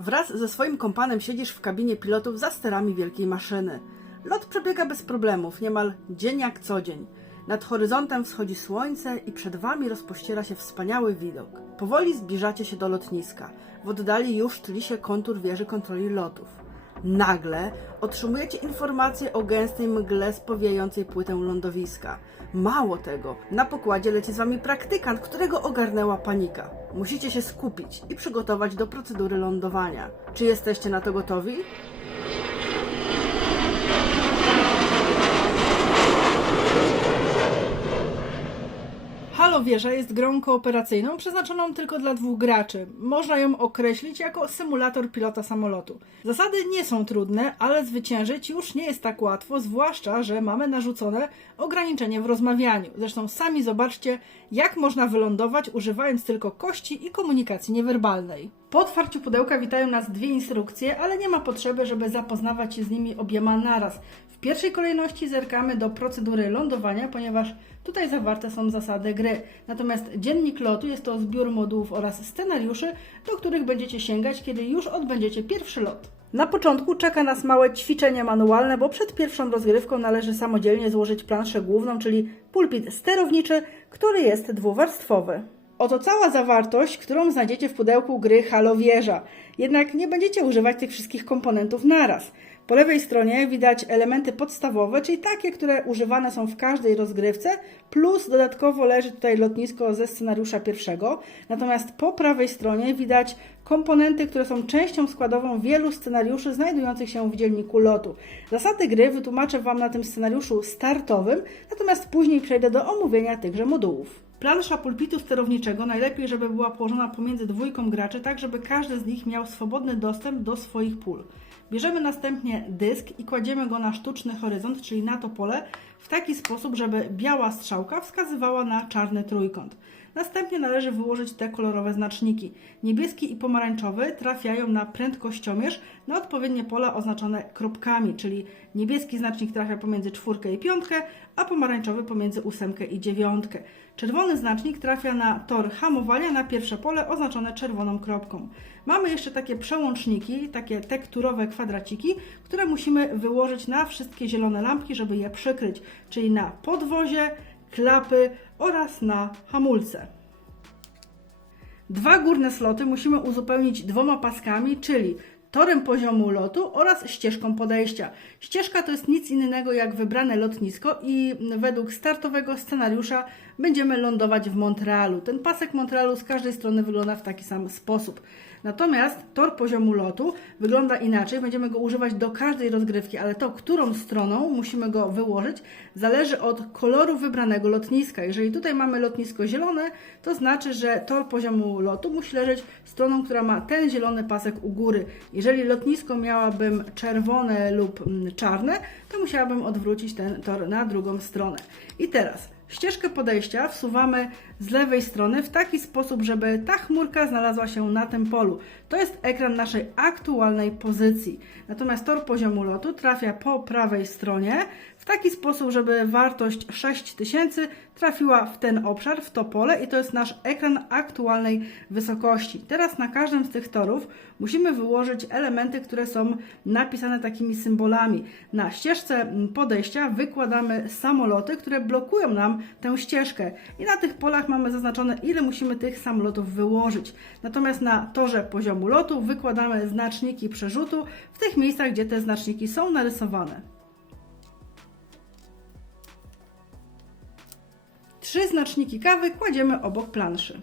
Wraz ze swoim kompanem siedzisz w kabinie pilotów za sterami wielkiej maszyny. Lot przebiega bez problemów, niemal dzień jak co dzień. Nad horyzontem wschodzi słońce i przed wami rozpościera się wspaniały widok. Powoli zbliżacie się do lotniska. W oddali już tli się kontur wieży kontroli lotów. Nagle otrzymujecie informację o gęstej mgle spowijającej płytę lądowiska. Mało tego, na pokładzie leci z wami praktykant, którego ogarnęła panika. Musicie się skupić i przygotować do procedury lądowania. Czy jesteście na to gotowi? Halo Wieża jest grą kooperacyjną przeznaczoną tylko dla dwóch graczy. Można ją określić jako symulator pilota samolotu. Zasady nie są trudne, ale zwyciężyć już nie jest tak łatwo, zwłaszcza, że mamy narzucone ograniczenie w rozmawianiu. Zresztą sami zobaczcie, jak można wylądować używając tylko kości i komunikacji niewerbalnej. Po otwarciu pudełka witają nas dwie instrukcje, ale nie ma potrzeby, żeby zapoznawać się z nimi obiema naraz. W pierwszej kolejności zerkamy do procedury lądowania, ponieważ tutaj zawarte są zasady gry. Natomiast dziennik lotu jest to zbiór modułów oraz scenariuszy, do których będziecie sięgać, kiedy już odbędziecie pierwszy lot. Na początku czeka nas małe ćwiczenie manualne, bo przed pierwszą rozgrywką należy samodzielnie złożyć planszę główną, czyli pulpit sterowniczy, który jest dwuwarstwowy. Oto cała zawartość, którą znajdziecie w pudełku gry Halo Wieża. Jednak nie będziecie używać tych wszystkich komponentów naraz. Po lewej stronie widać elementy podstawowe, czyli takie, które używane są w każdej rozgrywce, plus dodatkowo leży tutaj lotnisko ze scenariusza pierwszego. Natomiast po prawej stronie widać komponenty, które są częścią składową wielu scenariuszy znajdujących się w dzienniku lotu. Zasady gry wytłumaczę Wam na tym scenariuszu startowym, natomiast później przejdę do omówienia tychże modułów. Plansza pulpitu sterowniczego najlepiej, żeby była położona pomiędzy dwójką graczy, tak żeby każdy z nich miał swobodny dostęp do swoich pól. Bierzemy następnie dysk i kładziemy go na sztuczny horyzont, czyli na to pole, w taki sposób, żeby biała strzałka wskazywała na czarny trójkąt. Następnie należy wyłożyć te kolorowe znaczniki. Niebieski i pomarańczowy trafiają na prędkościomierz na odpowiednie pola oznaczone kropkami, czyli niebieski znacznik trafia pomiędzy czwórkę i piątkę, a pomarańczowy pomiędzy ósemkę i dziewiątkę. Czerwony znacznik trafia na tor hamowania na pierwsze pole oznaczone czerwoną kropką. Mamy jeszcze takie przełączniki, takie tekturowe kwadraciki, które musimy wyłożyć na wszystkie zielone lampki, żeby je przykryć, czyli na podwozie, klapy oraz na hamulce. Dwa górne sloty musimy uzupełnić dwoma paskami, czyli torem poziomu lotu oraz ścieżką podejścia. Ścieżka to jest nic innego jak wybrane lotnisko i według startowego scenariusza będziemy lądować w Montrealu. Ten pasek Montrealu z każdej strony wygląda w taki sam sposób. Natomiast tor poziomu lotu wygląda inaczej, będziemy go używać do każdej rozgrywki, ale to, którą stroną musimy go wyłożyć, zależy od koloru wybranego lotniska. Jeżeli tutaj mamy lotnisko zielone, to znaczy, że tor poziomu lotu musi leżeć stroną, która ma ten zielony pasek u góry. Jeżeli lotnisko miałabym czerwone lub mm, czarne, to musiałabym odwrócić ten tor na drugą stronę. I teraz Ścieżkę podejścia wsuwamy z lewej strony w taki sposób, żeby ta chmurka znalazła się na tym polu. To jest ekran naszej aktualnej pozycji. Natomiast tor poziomu lotu trafia po prawej stronie taki sposób, żeby wartość 6000 trafiła w ten obszar, w to pole i to jest nasz ekran aktualnej wysokości. Teraz na każdym z tych torów musimy wyłożyć elementy, które są napisane takimi symbolami. Na ścieżce podejścia wykładamy samoloty, które blokują nam tę ścieżkę i na tych polach mamy zaznaczone, ile musimy tych samolotów wyłożyć. Natomiast na torze poziomu lotu wykładamy znaczniki przerzutu w tych miejscach, gdzie te znaczniki są narysowane. Trzy znaczniki kawy kładziemy obok planszy.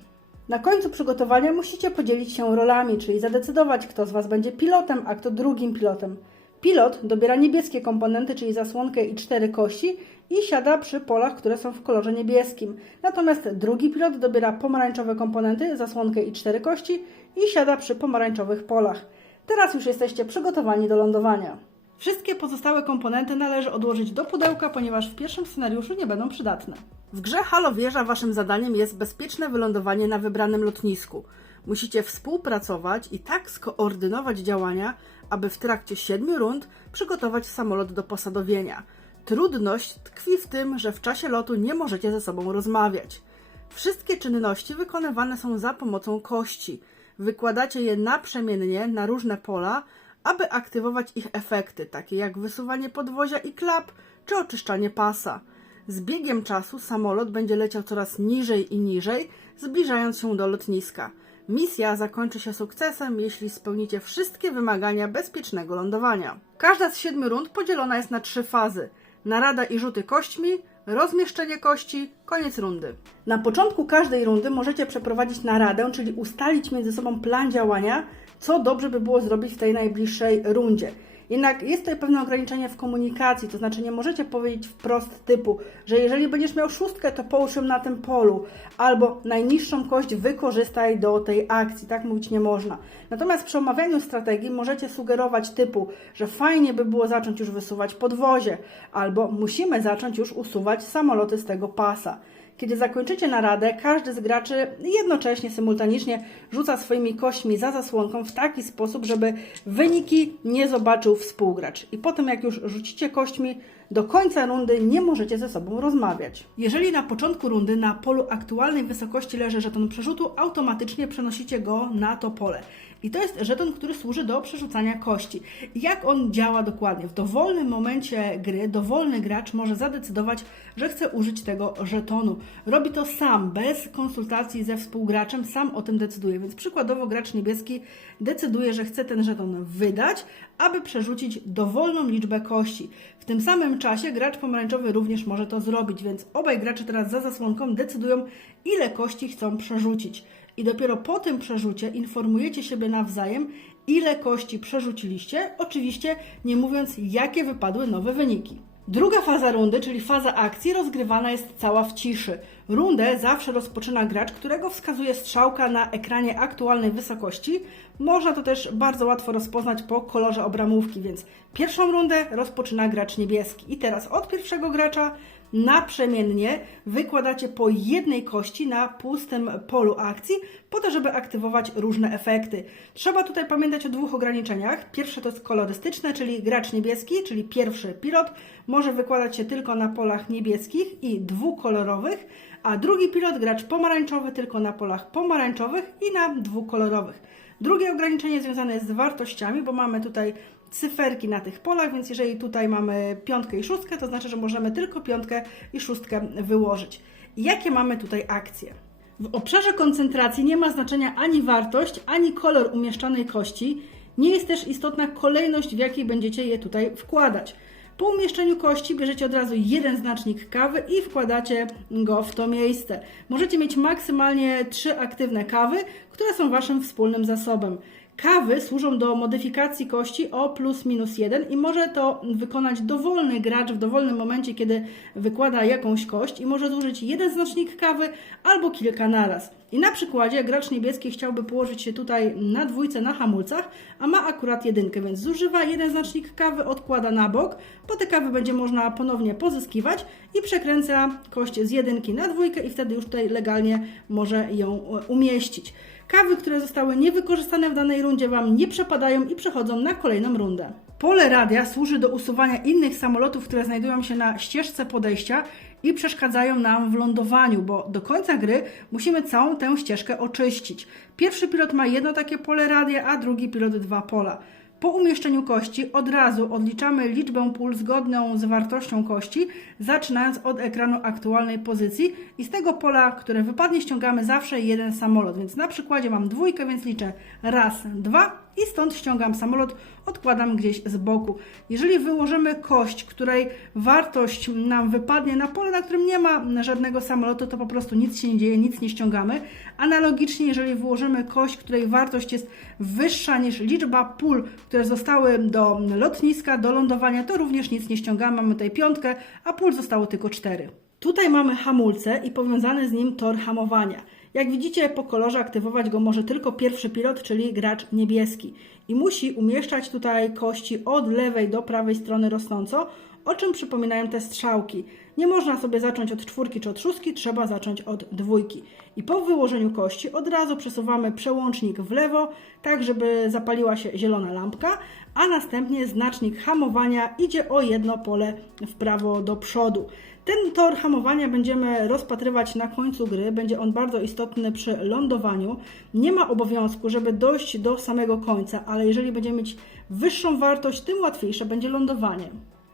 Na końcu przygotowania musicie podzielić się rolami, czyli zadecydować, kto z Was będzie pilotem, a kto drugim pilotem. Pilot dobiera niebieskie komponenty, czyli zasłonkę i cztery kości i siada przy polach, które są w kolorze niebieskim. Natomiast drugi pilot dobiera pomarańczowe komponenty, zasłonkę i cztery kości i siada przy pomarańczowych polach. Teraz już jesteście przygotowani do lądowania. Wszystkie pozostałe komponenty należy odłożyć do pudełka, ponieważ w pierwszym scenariuszu nie będą przydatne. W grze Halo Wieża waszym zadaniem jest bezpieczne wylądowanie na wybranym lotnisku. Musicie współpracować i tak skoordynować działania, aby w trakcie siedmiu rund przygotować samolot do posadowienia. Trudność tkwi w tym, że w czasie lotu nie możecie ze sobą rozmawiać. Wszystkie czynności wykonywane są za pomocą kości. Wykładacie je naprzemiennie na różne pola, aby aktywować ich efekty, takie jak wysuwanie podwozia i klap czy oczyszczanie pasa. Z biegiem czasu samolot będzie leciał coraz niżej i niżej, zbliżając się do lotniska. Misja zakończy się sukcesem, jeśli spełnicie wszystkie wymagania bezpiecznego lądowania. Każda z siedmiu rund podzielona jest na trzy fazy: narada i rzuty kośćmi, rozmieszczenie kości, koniec rundy. Na początku każdej rundy możecie przeprowadzić naradę, czyli ustalić między sobą plan działania, co dobrze by było zrobić w tej najbliższej rundzie. Jednak jest tutaj pewne ograniczenie w komunikacji, to znaczy nie możecie powiedzieć wprost typu, że jeżeli będziesz miał szóstkę, to połóż ją na tym polu, albo najniższą kość wykorzystaj do tej akcji, tak mówić nie można. Natomiast przy omawianiu strategii możecie sugerować typu, że fajnie by było zacząć już wysuwać podwozie, albo musimy zacząć już usuwać samoloty z tego pasa. Kiedy zakończycie naradę, każdy z graczy jednocześnie, symultanicznie rzuca swoimi kośćmi za zasłonką w taki sposób, żeby wyniki nie zobaczył współgracz. I potem, jak już rzucicie kośćmi, do końca rundy nie możecie ze sobą rozmawiać. Jeżeli na początku rundy na polu aktualnej wysokości leży żeton przerzutu, automatycznie przenosicie go na to pole. I to jest żeton, który służy do przerzucania kości. Jak on działa dokładnie? W dowolnym momencie gry dowolny gracz może zadecydować, że chce użyć tego żetonu. Robi to sam, bez konsultacji ze współgraczem, sam o tym decyduje. Więc przykładowo gracz niebieski decyduje, że chce ten żeton wydać, aby przerzucić dowolną liczbę kości. W tym samym czasie gracz pomarańczowy również może to zrobić, więc obaj gracze teraz za zasłonką decydują, ile kości chcą przerzucić i dopiero po tym przerzucie informujecie siebie nawzajem, ile kości przerzuciliście, oczywiście nie mówiąc, jakie wypadły nowe wyniki. Druga faza rundy, czyli faza akcji, rozgrywana jest cała w ciszy. Rundę zawsze rozpoczyna gracz, którego wskazuje strzałka na ekranie aktualnej wysokości. Można to też bardzo łatwo rozpoznać po kolorze obramówki, więc pierwszą rundę rozpoczyna gracz niebieski. I teraz od pierwszego gracza naprzemiennie wykładacie po jednej kości na pustym polu akcji, po to, żeby aktywować różne efekty. Trzeba tutaj pamiętać o dwóch ograniczeniach. Pierwsze to jest kolorystyczne, czyli gracz niebieski, czyli pierwszy pilot, może wykładać się tylko na polach niebieskich i dwukolorowych, a drugi pilot, gracz pomarańczowy, tylko na polach pomarańczowych i na dwukolorowych. Drugie ograniczenie związane jest z wartościami, bo mamy tutaj cyferki na tych polach, więc jeżeli tutaj mamy piątkę i szóstkę, to znaczy, że możemy tylko piątkę i szóstkę wyłożyć. Jakie mamy tutaj akcje? W obszarze koncentracji nie ma znaczenia ani wartość, ani kolor umieszczanej kości. Nie jest też istotna kolejność, w jakiej będziecie je tutaj wkładać. Po umieszczeniu kości bierzecie od razu jeden znacznik kawy i wkładacie go w to miejsce. Możecie mieć maksymalnie trzy aktywne kawy, które są Waszym wspólnym zasobem. Kawy służą do modyfikacji kości o plus minus 1 i może to wykonać dowolny gracz w dowolnym momencie, kiedy wykłada jakąś kość i może zużyć jeden znacznik kawy albo kilka naraz. I na przykładzie gracz niebieski chciałby położyć się tutaj na dwójce na hamulcach, a ma akurat jedynkę, więc zużywa jeden znacznik kawy, odkłada na bok, po te kawy będzie można ponownie pozyskiwać i przekręca kość z jedynki na dwójkę i wtedy już tutaj legalnie może ją umieścić. Kawy, które zostały niewykorzystane w danej rundzie Wam nie przepadają i przechodzą na kolejną rundę. Pole radia służy do usuwania innych samolotów, które znajdują się na ścieżce podejścia i przeszkadzają nam w lądowaniu, bo do końca gry musimy całą tę ścieżkę oczyścić. Pierwszy pilot ma jedno takie pole radia, a drugi pilot dwa pola. Po umieszczeniu kości od razu odliczamy liczbę pól zgodną z wartością kości, zaczynając od ekranu aktualnej pozycji i z tego pola, które wypadnie, ściągamy zawsze jeden samolot. Więc na przykładzie mam dwójkę, więc liczę raz, dwa i stąd ściągam samolot, odkładam gdzieś z boku. Jeżeli wyłożymy kość, której wartość nam wypadnie na pole, na którym nie ma żadnego samolotu, to po prostu nic się nie dzieje, nic nie ściągamy. Analogicznie, jeżeli wyłożymy kość, której wartość jest wyższa niż liczba pól, które zostały do lotniska, do lądowania, to również nic nie ściągamy. Mamy tutaj piątkę, a pól zostało tylko cztery. Tutaj mamy hamulce i powiązany z nim tor hamowania. Jak widzicie, po kolorze aktywować go może tylko pierwszy pilot, czyli gracz niebieski. I musi umieszczać tutaj kości od lewej do prawej strony rosnąco, o czym przypominają te strzałki. Nie można sobie zacząć od czwórki czy od szóstki, trzeba zacząć od dwójki. I po wyłożeniu kości od razu przesuwamy przełącznik w lewo, tak żeby zapaliła się zielona lampka, a następnie znacznik hamowania idzie o jedno pole w prawo do przodu. Ten tor hamowania będziemy rozpatrywać na końcu gry. Będzie on bardzo istotny przy lądowaniu. Nie ma obowiązku, żeby dojść do samego końca, ale jeżeli będziemy mieć wyższą wartość, tym łatwiejsze będzie lądowanie.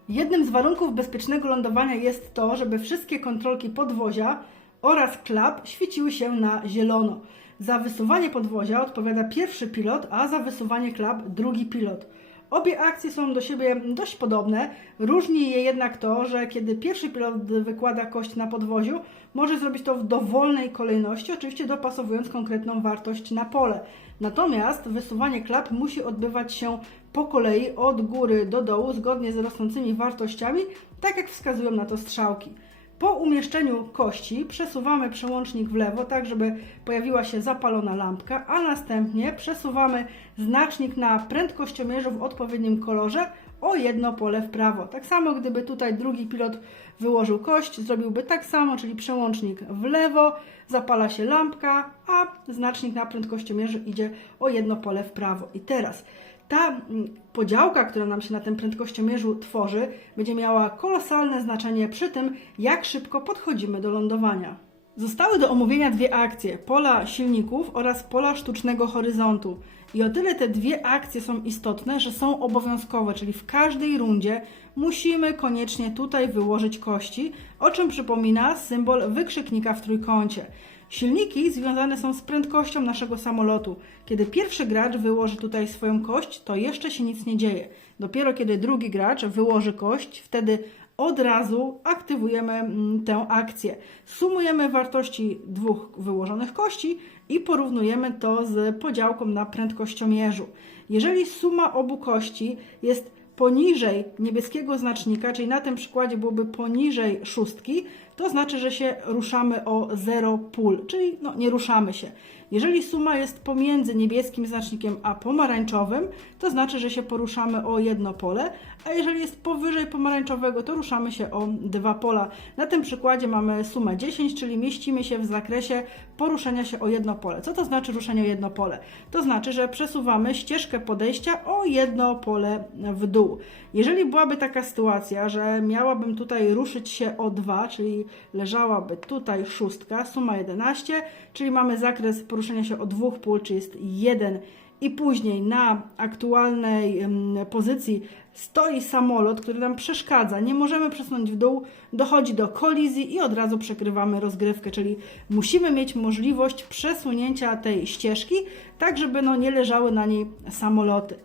Jednym z warunków bezpiecznego lądowania jest to, żeby wszystkie kontrolki podwozia oraz klap świeciły się na zielono. Za wysuwanie podwozia odpowiada pierwszy pilot, a za wysuwanie klap drugi pilot. Obie akcje są do siebie dość podobne. Różni je jednak to, że kiedy pierwszy pilot wykłada kość na podwoziu, może zrobić to w dowolnej kolejności, oczywiście dopasowując konkretną wartość na pole. Natomiast wysuwanie klap musi odbywać się po kolei od góry do dołu, zgodnie z rosnącymi wartościami, tak jak wskazują na to strzałki. Po umieszczeniu kości przesuwamy przełącznik w lewo, tak żeby pojawiła się zapalona lampka, a następnie przesuwamy znacznik na prędkościomierzu w odpowiednim kolorze o jedno pole w prawo. Tak samo gdyby tutaj drugi pilot wyłożył kość, zrobiłby tak samo, czyli przełącznik w lewo, zapala się lampka, a znacznik na prędkościomierzu idzie o jedno pole w prawo. I teraz ta mm, podziałka, która nam się na tym prędkościomierzu tworzy, będzie miała kolosalne znaczenie przy tym, jak szybko podchodzimy do lądowania. Zostały do omówienia dwie akcje: pola silników oraz pola sztucznego horyzontu. I o tyle te dwie akcje są istotne, że są obowiązkowe, czyli w każdej rundzie musimy koniecznie tutaj wyłożyć kości, o czym przypomina symbol wykrzyknika w trójkącie. Silniki związane są z prędkością naszego samolotu. Kiedy pierwszy gracz wyłoży tutaj swoją kość, to jeszcze się nic nie dzieje. Dopiero kiedy drugi gracz wyłoży kość, wtedy od razu aktywujemy mm, tę akcję. Sumujemy wartości dwóch wyłożonych kości i porównujemy to z podziałką na prędkościomierzu. Jeżeli suma obu kości jest poniżej niebieskiego znacznika, czyli na tym przykładzie byłoby poniżej szóstki, to znaczy, że się ruszamy o 0 pól, czyli no, nie ruszamy się. Jeżeli suma jest pomiędzy niebieskim znacznikiem a pomarańczowym, to znaczy, że się poruszamy o jedno pole, a jeżeli jest powyżej pomarańczowego, to ruszamy się o dwa pola. Na tym przykładzie mamy sumę 10, czyli mieścimy się w zakresie poruszenia się o jedno pole. Co to znaczy ruszenie o jedno pole? To znaczy, że przesuwamy ścieżkę podejścia o jedno pole w dół. Jeżeli byłaby taka sytuacja, że miałabym tutaj ruszyć się o 2, czyli leżałaby tutaj szóstka, suma 11, czyli mamy zakres poruszenia się o dwóch pól, czyli jest 1 i później na aktualnej pozycji stoi samolot, który nam przeszkadza, nie możemy przesunąć w dół, dochodzi do kolizji i od razu przekrywamy rozgrywkę, czyli musimy mieć możliwość przesunięcia tej ścieżki, tak żeby no, nie leżały na niej samoloty.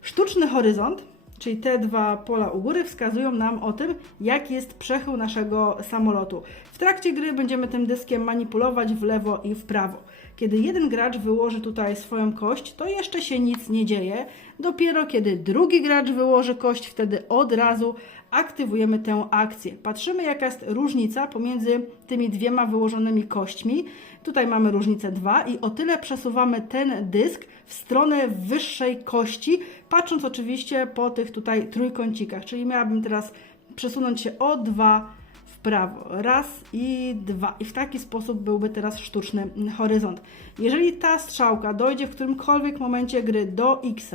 Sztuczny horyzont czyli te dwa pola u góry wskazują nam o tym, jaki jest przechył naszego samolotu. W trakcie gry będziemy tym dyskiem manipulować w lewo i w prawo. Kiedy jeden gracz wyłoży tutaj swoją kość, to jeszcze się nic nie dzieje. Dopiero kiedy drugi gracz wyłoży kość, wtedy od razu aktywujemy tę akcję. Patrzymy, jaka jest różnica pomiędzy tymi dwiema wyłożonymi kośćmi. Tutaj mamy różnicę 2 i o tyle przesuwamy ten dysk w stronę wyższej kości, patrząc oczywiście po tych tutaj trójkącikach. Czyli miałabym teraz przesunąć się o 2 w prawo. Raz i dwa. I w taki sposób byłby teraz sztuczny horyzont. Jeżeli ta strzałka dojdzie w którymkolwiek momencie gry do X,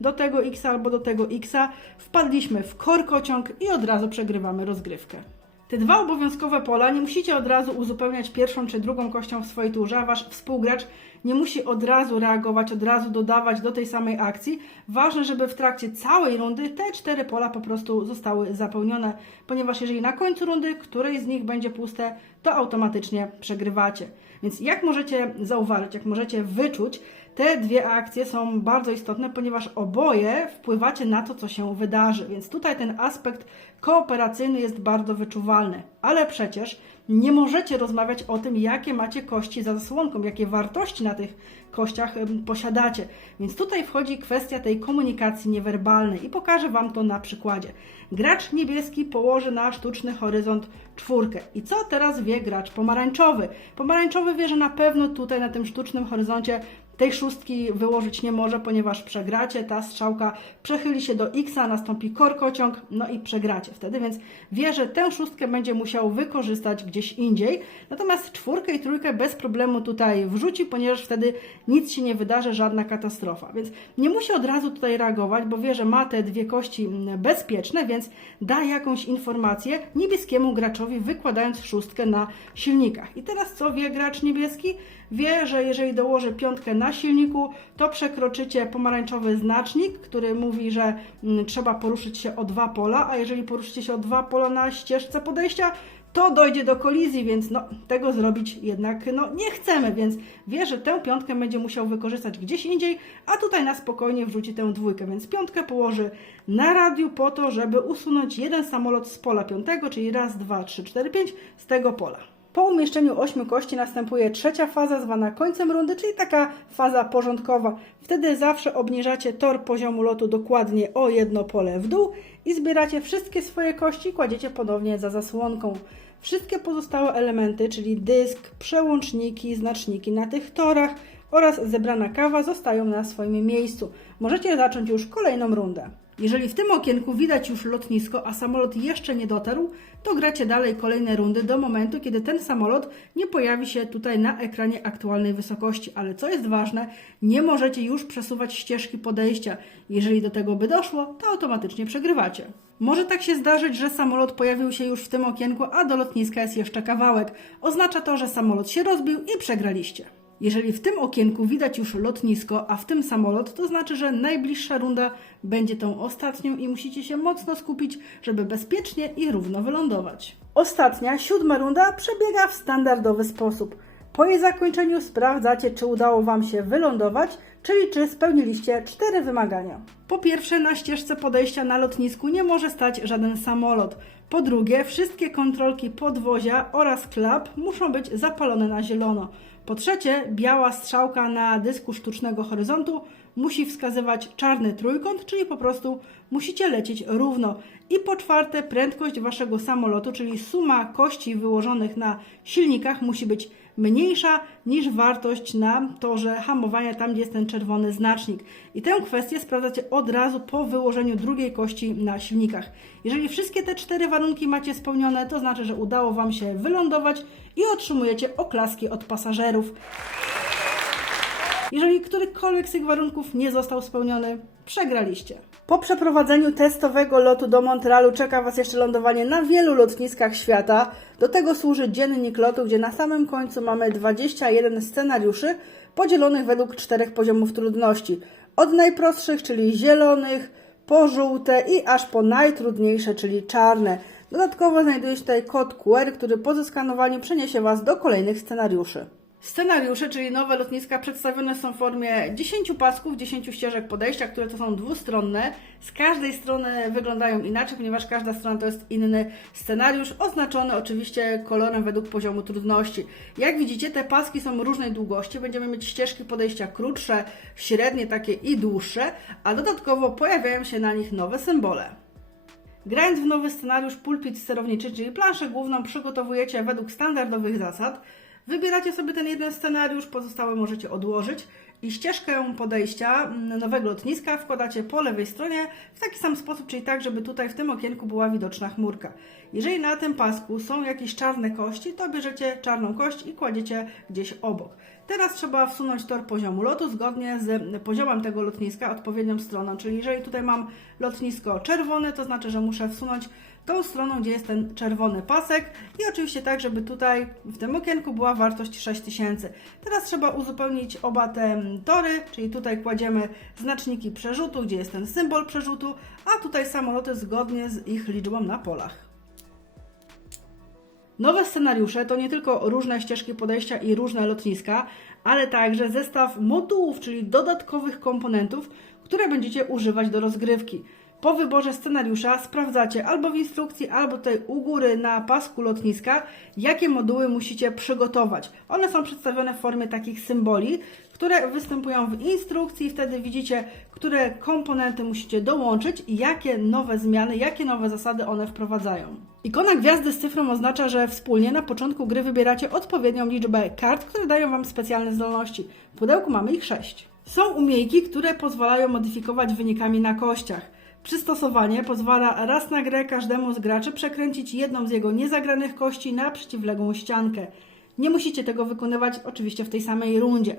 do tego X albo do tego X, wpadliśmy w korkociąg i od razu przegrywamy rozgrywkę. Te dwa obowiązkowe pola nie musicie od razu uzupełniać pierwszą czy drugą kością w swojej turze, a wasz współgracz nie musi od razu reagować, od razu dodawać do tej samej akcji. Ważne, żeby w trakcie całej rundy te cztery pola po prostu zostały zapełnione, ponieważ jeżeli na końcu rundy któreś z nich będzie puste, to automatycznie przegrywacie. Więc jak możecie zauważyć, jak możecie wyczuć, te dwie akcje są bardzo istotne, ponieważ oboje wpływacie na to, co się wydarzy. Więc tutaj ten aspekt kooperacyjny jest bardzo wyczuwalny. Ale przecież nie możecie rozmawiać o tym, jakie macie kości za zasłonką, jakie wartości na tych kościach posiadacie. Więc tutaj wchodzi kwestia tej komunikacji niewerbalnej i pokażę Wam to na przykładzie. Gracz niebieski położy na sztuczny horyzont czwórkę. I co teraz wie gracz pomarańczowy? Pomarańczowy wie, że na pewno tutaj na tym sztucznym horyzoncie tej szóstki wyłożyć nie może, ponieważ przegracie, ta strzałka przechyli się do X, nastąpi korkociąg, no i przegracie wtedy, więc wie, że tę szóstkę będzie musiał wykorzystać gdzieś indziej. Natomiast czwórkę i trójkę bez problemu tutaj wrzuci, ponieważ wtedy nic się nie wydarzy, żadna katastrofa. Więc nie musi od razu tutaj reagować, bo wie, że ma te dwie kości mm, bezpieczne, więc da jakąś informację niebieskiemu graczowi, wykładając szóstkę na silnikach. I teraz co wie gracz niebieski? Wie, że jeżeli dołoży piątkę na silniku, to przekroczycie pomarańczowy znacznik, który mówi, że mm, trzeba poruszyć się o dwa pola, a jeżeli poruszycie się o dwa pola na ścieżce podejścia, to dojdzie do kolizji, więc no, tego zrobić jednak no, nie chcemy, więc wie, że tę piątkę będzie musiał wykorzystać gdzieś indziej, a tutaj na spokojnie wrzuci tę dwójkę, więc piątkę położy na radiu po to, żeby usunąć jeden samolot z pola piątego, czyli raz, dwa, trzy, cztery, pięć z tego pola. Po umieszczeniu ośmiu kości następuje trzecia faza zwana końcem rundy, czyli taka faza porządkowa. Wtedy zawsze obniżacie tor poziomu lotu dokładnie o jedno pole w dół i zbieracie wszystkie swoje kości i kładziecie ponownie za zasłonką. Wszystkie pozostałe elementy, czyli dysk, przełączniki, znaczniki na tych torach oraz zebrana kawa zostają na swoim miejscu. Możecie zacząć już kolejną rundę. Jeżeli w tym okienku widać już lotnisko, a samolot jeszcze nie dotarł, to gracie dalej kolejne rundy do momentu, kiedy ten samolot nie pojawi się tutaj na ekranie aktualnej wysokości. Ale co jest ważne, nie możecie już przesuwać ścieżki podejścia. Jeżeli do tego by doszło, to automatycznie przegrywacie. Może tak się zdarzyć, że samolot pojawił się już w tym okienku, a do lotniska jest jeszcze kawałek. Oznacza to, że samolot się rozbił i przegraliście. Jeżeli w tym okienku widać już lotnisko, a w tym samolot, to znaczy, że najbliższa runda będzie tą ostatnią i musicie się mocno skupić, żeby bezpiecznie i równo wylądować. Ostatnia, siódma runda przebiega w standardowy sposób. Po jej zakończeniu sprawdzacie, czy udało Wam się wylądować, czyli czy spełniliście cztery wymagania. Po pierwsze, na ścieżce podejścia na lotnisku nie może stać żaden samolot. Po drugie, wszystkie kontrolki podwozia oraz klap muszą być zapalone na zielono. Po trzecie, biała strzałka na dysku sztucznego horyzontu musi wskazywać czarny trójkąt, czyli po prostu musicie lecieć równo. I po czwarte, prędkość waszego samolotu, czyli suma kości wyłożonych na silnikach musi być mniejsza niż wartość na torze hamowania, tam gdzie jest ten czerwony znacznik. I tę kwestię sprawdzacie od razu po wyłożeniu drugiej kości na silnikach. Jeżeli wszystkie te cztery warunki macie spełnione, to znaczy, że udało Wam się wylądować i otrzymujecie oklaski od pasażerów. Jeżeli którykolwiek z tych warunków nie został spełniony, przegraliście. Po przeprowadzeniu testowego lotu do Montrealu czeka Was jeszcze lądowanie na wielu lotniskach świata. Do tego służy dziennik lotu, gdzie na samym końcu mamy 21 scenariuszy podzielonych według czterech poziomów trudności. Od najprostszych, czyli zielonych, po żółte i aż po najtrudniejsze, czyli czarne. Dodatkowo znajduje się tutaj kod QR, który po zeskanowaniu przeniesie Was do kolejnych scenariuszy. Scenariusze, czyli nowe lotniska, przedstawione są w formie 10 pasków, 10 ścieżek podejścia, które to są dwustronne. Z każdej strony wyglądają inaczej, ponieważ każda strona to jest inny scenariusz, oznaczony oczywiście kolorem według poziomu trudności. Jak widzicie, te paski są różnej długości. Będziemy mieć ścieżki podejścia krótsze, średnie takie i dłuższe, a dodatkowo pojawiają się na nich nowe symbole. Grając w nowy scenariusz pulpit sterowniczy, czyli planszę główną, przygotowujecie według standardowych zasad. Wybieracie sobie ten jeden scenariusz, pozostałe możecie odłożyć i ścieżkę podejścia nowego lotniska wkładacie po lewej stronie w taki sam sposób, czyli tak, żeby tutaj w tym okienku była widoczna chmurka. Jeżeli na tym pasku są jakieś czarne kości, to bierzecie czarną kość i kładziecie gdzieś obok. Teraz trzeba wsunąć tor poziomu lotu zgodnie z poziomem tego lotniska odpowiednią stroną, czyli jeżeli tutaj mam lotnisko czerwone, to znaczy, że muszę wsunąć tą stroną, gdzie jest ten czerwony pasek i oczywiście tak, żeby tutaj w tym okienku była wartość 6000. Teraz trzeba uzupełnić oba te tory, czyli tutaj kładziemy znaczniki przerzutu, gdzie jest ten symbol przerzutu, a tutaj samoloty zgodnie z ich liczbą na polach. Nowe scenariusze to nie tylko różne ścieżki podejścia i różne lotniska, ale także zestaw modułów, czyli dodatkowych komponentów, które będziecie używać do rozgrywki. Po wyborze scenariusza sprawdzacie albo w instrukcji, albo tutaj u góry na pasku lotniska, jakie moduły musicie przygotować. One są przedstawione w formie takich symboli, które występują w instrukcji. Wtedy widzicie, które komponenty musicie dołączyć i jakie nowe zmiany, jakie nowe zasady one wprowadzają. Ikona gwiazdy z cyfrą oznacza, że wspólnie na początku gry wybieracie odpowiednią liczbę kart, które dają Wam specjalne zdolności. W pudełku mamy ich 6. Są umiejki, które pozwalają modyfikować wynikami na kościach. Przystosowanie pozwala raz na grę każdemu z graczy przekręcić jedną z jego niezagranych kości na przeciwległą ściankę. Nie musicie tego wykonywać oczywiście w tej samej rundzie.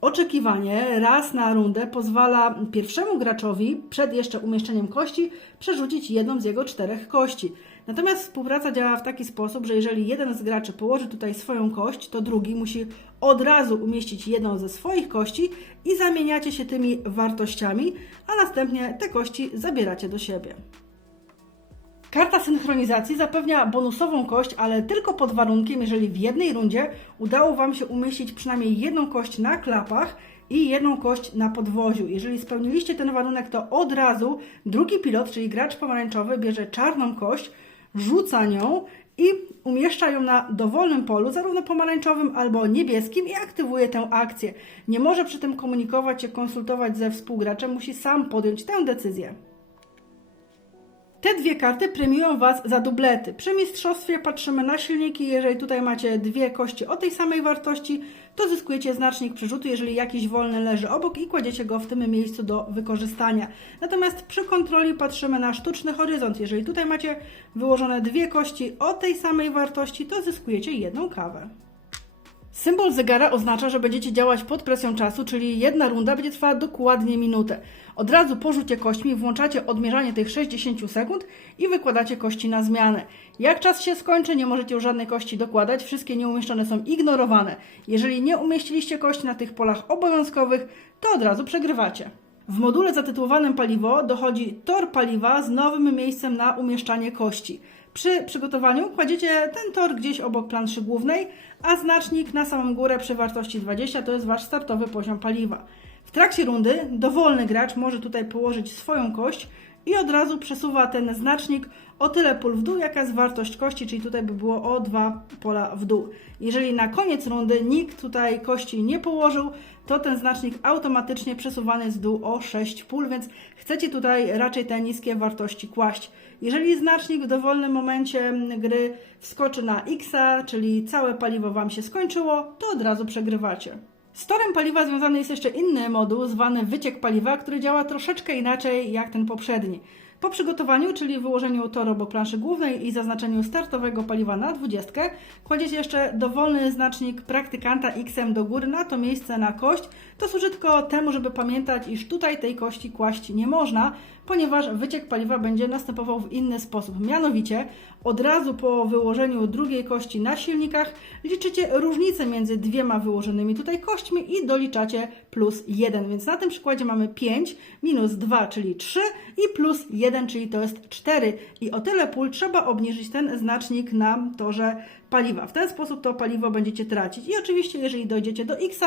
Oczekiwanie raz na rundę pozwala pierwszemu graczowi przed jeszcze umieszczeniem kości przerzucić jedną z jego czterech kości. Natomiast współpraca działa w taki sposób, że jeżeli jeden z graczy położy tutaj swoją kość, to drugi musi od razu umieścić jedną ze swoich kości i zamieniacie się tymi wartościami, a następnie te kości zabieracie do siebie. Karta synchronizacji zapewnia bonusową kość, ale tylko pod warunkiem, jeżeli w jednej rundzie udało Wam się umieścić przynajmniej jedną kość na klapach i jedną kość na podwoziu. Jeżeli spełniliście ten warunek, to od razu drugi pilot, czyli gracz pomarańczowy, bierze czarną kość, rzuca nią i umieszcza ją na dowolnym polu, zarówno pomarańczowym albo niebieskim i aktywuje tę akcję. Nie może przy tym komunikować się, konsultować ze współgraczem, musi sam podjąć tę decyzję. Te dwie karty premiują Was za dublety. Przy mistrzostwie patrzymy na silniki. Jeżeli tutaj macie dwie kości o tej samej wartości, to zyskujecie znacznik przerzutu, jeżeli jakiś wolny leży obok i kładziecie go w tym miejscu do wykorzystania. Natomiast przy kontroli patrzymy na sztuczny horyzont. Jeżeli tutaj macie wyłożone dwie kości o tej samej wartości, to zyskujecie jedną kawę. Symbol zegara oznacza, że będziecie działać pod presją czasu, czyli jedna runda będzie trwała dokładnie minutę. Od razu po rzucie kośćmi włączacie odmierzanie tych 60 sekund i wykładacie kości na zmianę. Jak czas się skończy, nie możecie już żadnej kości dokładać, wszystkie nieumieszczone są ignorowane. Jeżeli nie umieściliście kości na tych polach obowiązkowych, to od razu przegrywacie. W module zatytułowanym Paliwo dochodzi tor paliwa z nowym miejscem na umieszczanie kości. Przy przygotowaniu kładziecie ten tor gdzieś obok planszy głównej, a znacznik na samą górę przy wartości 20 to jest Wasz startowy poziom paliwa. W trakcie rundy dowolny gracz może tutaj położyć swoją kość i od razu przesuwa ten znacznik o tyle pól w dół, jaka jest wartość kości, czyli tutaj by było o dwa pola w dół. Jeżeli na koniec rundy nikt tutaj kości nie położył, to ten znacznik automatycznie przesuwany jest w dół o 6 pól, więc chcecie tutaj raczej te niskie wartości kłaść. Jeżeli znacznik w dowolnym momencie gry wskoczy na X, czyli całe paliwo Wam się skończyło, to od razu przegrywacie. Z torem paliwa związany jest jeszcze inny moduł zwany wyciek paliwa, który działa troszeczkę inaczej jak ten poprzedni. Po przygotowaniu, czyli wyłożeniu toru obok planszy głównej i zaznaczeniu startowego paliwa na 20, kładziecie jeszcze dowolny znacznik praktykanta X do góry na to miejsce na kość. To służy tylko temu, żeby pamiętać, iż tutaj tej kości kłaść nie można, ponieważ wyciek paliwa będzie następował w inny sposób. Mianowicie od razu po wyłożeniu drugiej kości na silnikach liczycie różnicę między dwiema wyłożonymi tutaj kośćmi i doliczacie plus 1. Więc na tym przykładzie mamy 5 minus 2, czyli 3 i plus 1, czyli to jest 4. I o tyle pól trzeba obniżyć ten znacznik na torze paliwa. W ten sposób to paliwo będziecie tracić. I oczywiście, jeżeli dojdziecie do X,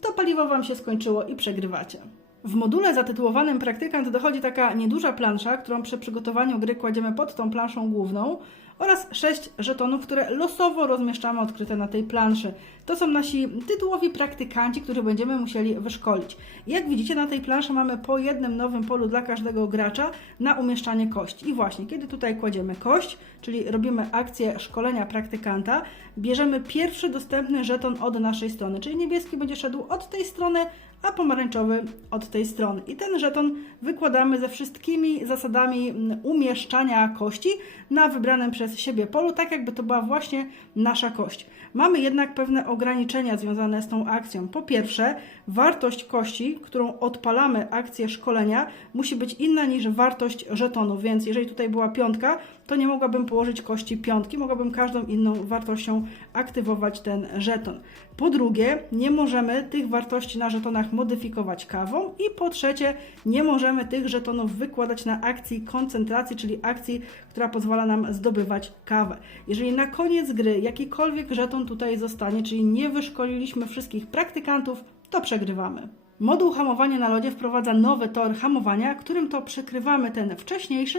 to paliwo Wam się skończyło i przegrywacie. W module zatytułowanym Praktykant dochodzi taka nieduża plansza, którą przy przygotowaniu gry kładziemy pod tą planszą główną oraz sześć żetonów, które losowo rozmieszczamy odkryte na tej planszy. To są nasi tytułowi praktykanci, których będziemy musieli wyszkolić. Jak widzicie, na tej planszy mamy po jednym nowym polu dla każdego gracza na umieszczanie kości. I właśnie, kiedy tutaj kładziemy kość, czyli robimy akcję szkolenia praktykanta, bierzemy pierwszy dostępny żeton od naszej strony, czyli niebieski będzie szedł od tej strony, a pomarańczowy od tej strony. I ten żeton wykładamy ze wszystkimi zasadami umieszczania kości na wybranym przez siebie polu, tak jakby to była właśnie nasza kość. Mamy jednak pewne ograniczenia związane z tą akcją. Po pierwsze, wartość kości, którą odpalamy akcję szkolenia, musi być inna niż wartość żetonu, więc jeżeli tutaj była piątka, to nie mogłabym położyć kości piątki, mogłabym każdą inną wartością aktywować ten żeton. Po drugie, nie możemy tych wartości na żetonach modyfikować kawą i po trzecie, nie możemy tych żetonów wykładać na akcji koncentracji, czyli akcji, która pozwala nam zdobywać kawę. Jeżeli na koniec gry jakikolwiek żeton tutaj zostanie, czyli nie wyszkoliliśmy wszystkich praktykantów, to przegrywamy. Moduł hamowania na lodzie wprowadza nowy tor hamowania, którym to przekrywamy ten wcześniejszy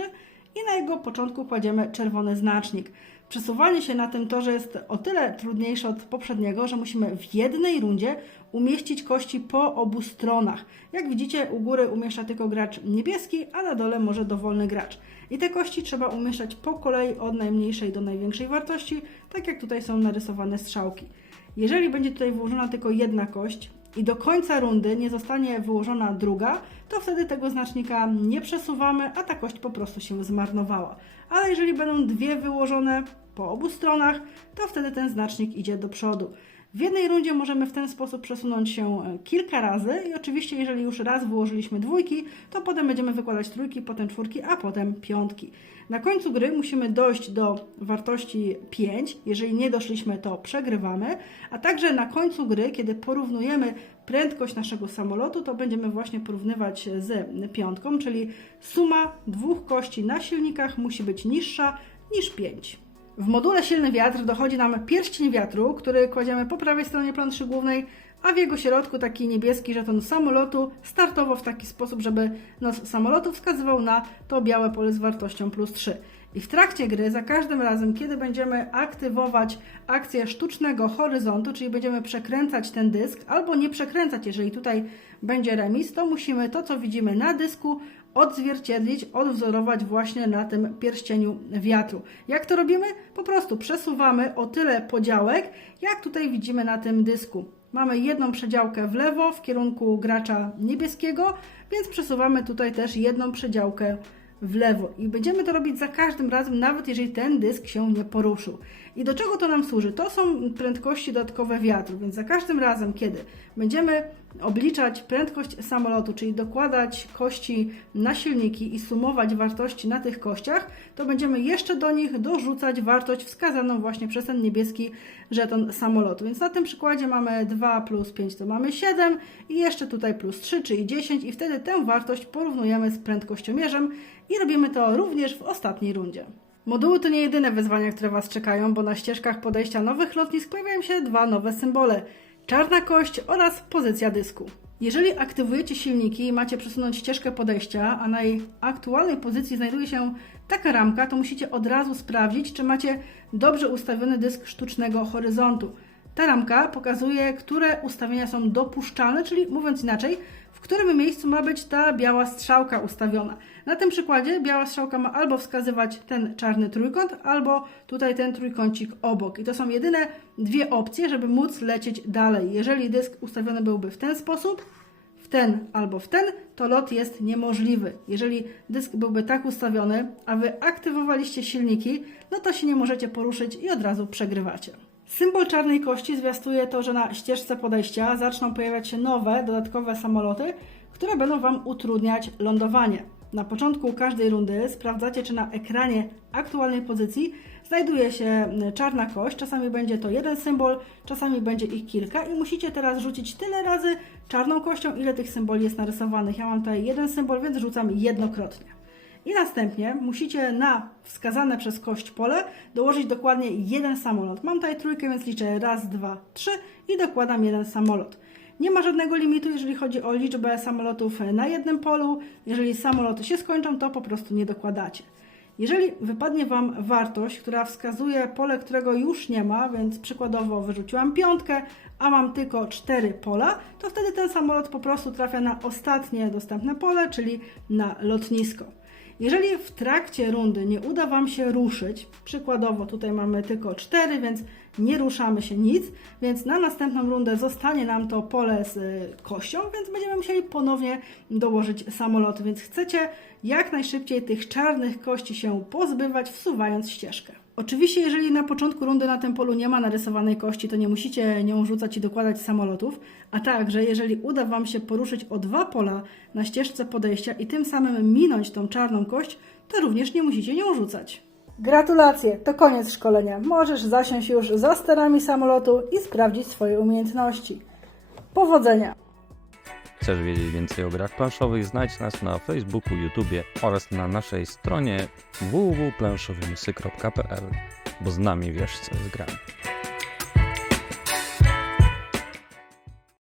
i na jego początku kładziemy czerwony znacznik. Przesuwanie się na tym torze jest o tyle trudniejsze od poprzedniego, że musimy w jednej rundzie umieścić kości po obu stronach. Jak widzicie, u góry umieszcza tylko gracz niebieski, a na dole może dowolny gracz. I te kości trzeba umieszczać po kolei od najmniejszej do największej wartości, tak jak tutaj są narysowane strzałki. Jeżeli będzie tutaj wyłożona tylko jedna kość i do końca rundy nie zostanie wyłożona druga, to wtedy tego znacznika nie przesuwamy, a ta kość po prostu się zmarnowała. Ale jeżeli będą dwie wyłożone po obu stronach, to wtedy ten znacznik idzie do przodu. W jednej rundzie możemy w ten sposób przesunąć się e, kilka razy i oczywiście jeżeli już raz wyłożyliśmy dwójki, to potem będziemy wykładać trójki, potem czwórki, a potem piątki. Na końcu gry musimy dojść do wartości 5. Jeżeli nie doszliśmy, to przegrywamy. A także na końcu gry, kiedy porównujemy prędkość naszego samolotu, to będziemy właśnie porównywać z piątką, czyli suma dwóch kości na silnikach musi być niższa niż 5. W module silny wiatr dochodzi nam pierścień wiatru, który kładziemy po prawej stronie planszy głównej, a w jego środku taki niebieski żeton samolotu startował w taki sposób, żeby nos samolotu wskazywał na to białe pole z wartością plus 3. I w trakcie gry, za każdym razem, kiedy będziemy aktywować akcję sztucznego horyzontu, czyli będziemy przekręcać ten dysk, albo nie przekręcać, jeżeli tutaj będzie remis, to musimy to, co widzimy na dysku, odzwierciedlić, odwzorować właśnie na tym pierścieniu wiatru. Jak to robimy? Po prostu przesuwamy o tyle podziałek, jak tutaj widzimy na tym dysku. Mamy jedną przedziałkę w lewo w kierunku gracza niebieskiego, więc przesuwamy tutaj też jedną przedziałkę w lewo. I będziemy to robić za każdym razem, nawet jeżeli ten dysk się nie poruszył. I do czego to nam służy? To są prędkości dodatkowe wiatru, więc za każdym razem, kiedy będziemy obliczać prędkość samolotu, czyli dokładać kości na silniki i sumować wartości na tych kościach, to będziemy jeszcze do nich dorzucać wartość wskazaną właśnie przez ten niebieski żeton samolotu. Więc na tym przykładzie mamy 2 plus 5 to mamy 7 i jeszcze tutaj plus 3, czyli 10 i wtedy tę wartość porównujemy z prędkościomierzem i robimy to również w ostatniej rundzie. Moduły to nie jedyne wyzwania, które Was czekają, bo na ścieżkach podejścia nowych lotnisk pojawiają się dwa nowe symbole: czarna kość oraz pozycja dysku. Jeżeli aktywujecie silniki i macie przesunąć ścieżkę podejścia, a na jej aktualnej pozycji znajduje się taka ramka, to musicie od razu sprawdzić, czy macie dobrze ustawiony dysk sztucznego horyzontu. Ta ramka pokazuje, które ustawienia są dopuszczalne, czyli mówiąc inaczej, którym miejscu ma być ta biała strzałka ustawiona. Na tym przykładzie biała strzałka ma albo wskazywać ten czarny trójkąt, albo tutaj ten trójkącik obok. I to są jedyne dwie opcje, żeby móc lecieć dalej. Jeżeli dysk ustawiony byłby w ten sposób, w ten albo w ten, to lot jest niemożliwy. Jeżeli dysk byłby tak ustawiony, a Wy aktywowaliście silniki, no to się nie możecie poruszyć i od razu przegrywacie. Symbol czarnej kości zwiastuje to, że na ścieżce podejścia zaczną pojawiać się nowe, dodatkowe samoloty, które będą Wam utrudniać lądowanie. Na początku każdej rundy sprawdzacie, czy na ekranie aktualnej pozycji znajduje się czarna kość. Czasami będzie to jeden symbol, czasami będzie ich kilka i musicie teraz rzucić tyle razy czarną kością, ile tych symboli jest narysowanych. Ja mam tutaj jeden symbol, więc rzucam jednokrotnie. I następnie musicie na wskazane przez kość pole dołożyć dokładnie jeden samolot. Mam tutaj trójkę, więc liczę raz, dwa, trzy i dokładam jeden samolot. Nie ma żadnego limitu, jeżeli chodzi o liczbę samolotów na jednym polu. Jeżeli samoloty się skończą, to po prostu nie dokładacie. Jeżeli wypadnie Wam wartość, która wskazuje pole, którego już nie ma, więc przykładowo wyrzuciłam piątkę, a mam tylko cztery pola, to wtedy ten samolot po prostu trafia na ostatnie dostępne pole, czyli na lotnisko. Jeżeli w trakcie rundy nie uda Wam się ruszyć, przykładowo tutaj mamy tylko 4, więc nie ruszamy się nic, więc na następną rundę zostanie nam to pole z y, kością, więc będziemy musieli ponownie dołożyć samoloty, więc chcecie jak najszybciej tych czarnych kości się pozbywać, wsuwając ścieżkę. Oczywiście, jeżeli na początku rundy na tym polu nie ma narysowanej kości, to nie musicie nią rzucać i dokładać samolotów, a także jeżeli uda Wam się poruszyć o dwa pola na ścieżce podejścia i tym samym minąć tą czarną kość, to również nie musicie nią rzucać. Gratulacje, to koniec szkolenia. Możesz zasiąść już za sterami samolotu i sprawdzić swoje umiejętności. Powodzenia! Chcesz wiedzieć więcej o grach planszowych? Znajdź nas na Facebooku, YouTubie oraz na naszej stronie www.planszowymysy.pl, bo z nami wiesz co jest grami.